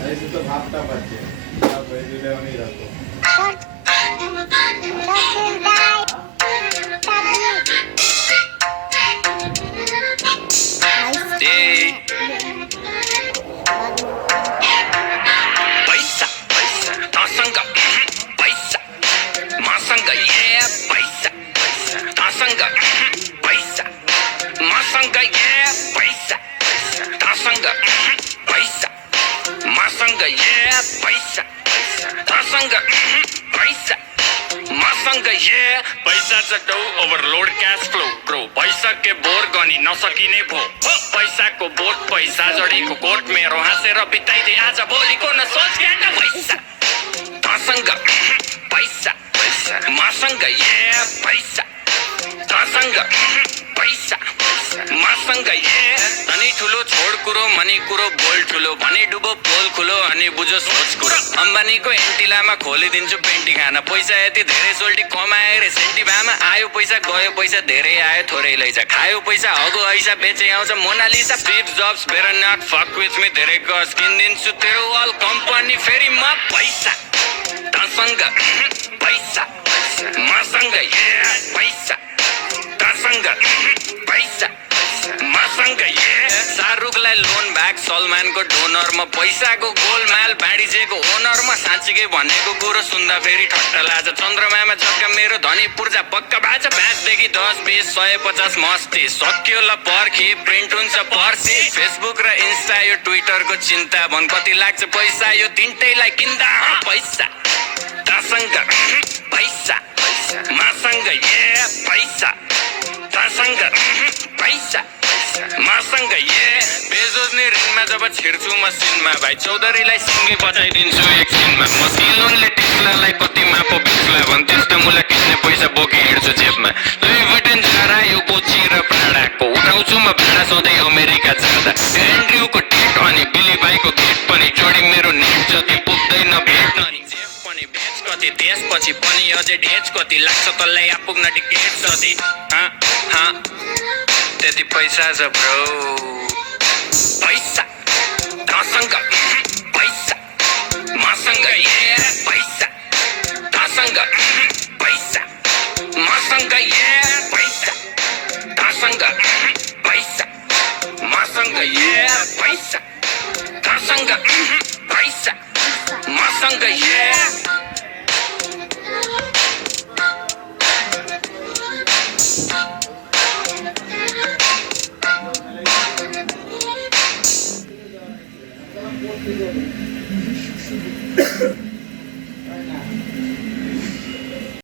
আরে শুধু ভাবটা পাচ্ছে তারপরে দিলে আমি রাখো पैसा पैसा तासँग पैसा मसँग ये पैसा तासँग पैसा मसँग ये पैसा तासँग पैसा मसँग ये पैसा तासँग पैसा मसँग ये पैसा छ डौ ओभरलोड क्यास फ्लो ग्रो पैसा के बोर गनी नसकिने भो पैसाको बोट पैसा जडीको कोट मेरो हाँसेर बिताइदे आज भोलिको न सोच ज्ञान पैसा तसँग पैसा पैसा मसँग ये पैसा तसँग पैसा मसँग ये अनि ठुलो छोड कुरो मनी कुरो बोल ठुलो भनी डुबो पोल खुलो अनि बुझो सोच कुरो अम्बानीको एन्टिलामा खोलिदिन्छु पेन्टी खान पैसा यति धेरै सोल्टी कमाए रे सेन्टी भामा आयो पैसा गयो पैसा धेरै आयो थोरै लैजा खायो पैसा हगो ऐसा बेचे आउँछ Mona Lisa Steve Jobs better not fuck with me धेरै गस किनिदिन्छु तेरो अल कम्पनी फेरि म पैसा तसँग पैसा मसँग ये पैसा तसँग पैसा मसँग ये शाहरुखलाई लोन ब्याग सलमानको डोनरमा पैसाको गोलमाल बाँडिजेको ओनरमा साँच्चीकै भनेको कुरो सुन्दा फेरि ठट्टा लाज चन्द्रमामा जग्गा मेरो धनी पूर्जा पक्का बाजा 5 देखि 10 20 150 मस्ती सक्यो ल पर्खी प्रिन्ट हुन्छ पर्सी फेसबुक र इन्स्टा यो ट्विटरको चिन्ता भन कति लाग्छ पैसा यो तिनटैलाई किन्दा पैसा तसँग पैसा मसँग ये पैसा तसँग पैसा मसँग ये बेजोजले ऋणमा जब छिर्छु मसिनमा भाइ चौधरीलाई सिङ्गे बजाइदिन्छु एकछिनमा म सिलोनले टेस्लालाई कतिमा पो बेच्ला भन् त्यस्तो मुला किन्ने पैसा बोकी हिँड्छु जेबमा लुई भुटेन झारा यो कोची र प्राडाको उठाउँछु म भाडा सधैँ अमेरिका जाँदा एन्ड्रयुको टेट अनि बिली बाईको गेट पनि जोडी मेरो नेट जति पुग्दैन भेट्न नि जेब पनि बेच कति त्यसपछि पनि अझै डेच कति लाग्छ तल्लाई आपुग्न टिकेट जति त्यति पैसा छ ब्रो पैसा तसँग पैसा मसँग ये पैसा तसँग पैसा मसँग ये पैसा तसँग पैसा मसँग ये पैसा तसँग पैसा मसँग ये Thank you.